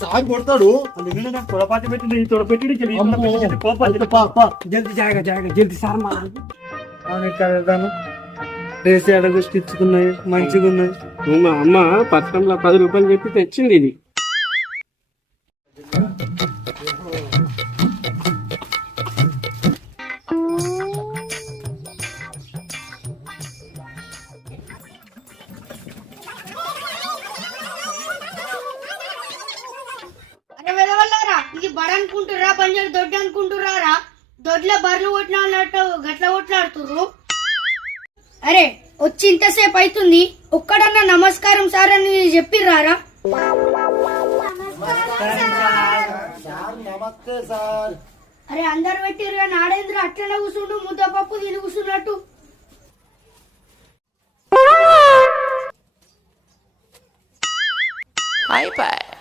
Sir కొడతాడు. తొడపాటి పెట్టింది తొడపెట్టి జల్దీ జాగా జాగా జల్దీ సార్ మాట్లాడు రేసి అడగొచ్చుకున్నాయి మంచిగా ఉన్నాయి. మా అమ్మ పట్టణంలో 10 రూపాయలు చెప్పి తెచ్చింది ఇది. అరే వెదవల్లారా, ఇది బడ అనుకుంటుర్రా బంజారు దొడ్డు అనుకుంటుర్రా? దొడ్లో బర్రెలు కొట్లాడినట్టు గట్ల కొట్లాడుతుర్రు. అరే వచ్చి ఇంతసేపు అవుతుంది, ఒక్కడన్నా నమస్కారం సార్ అని చెప్పిర్రారా? నమస్తే సార్. అరే అందరు పెట్టిర్రా, నాడేంద్ర అట్లనే కూర్చుంటూ ముద్దపప్పు తిని కూర్చున్నట్టు. అయిపోయి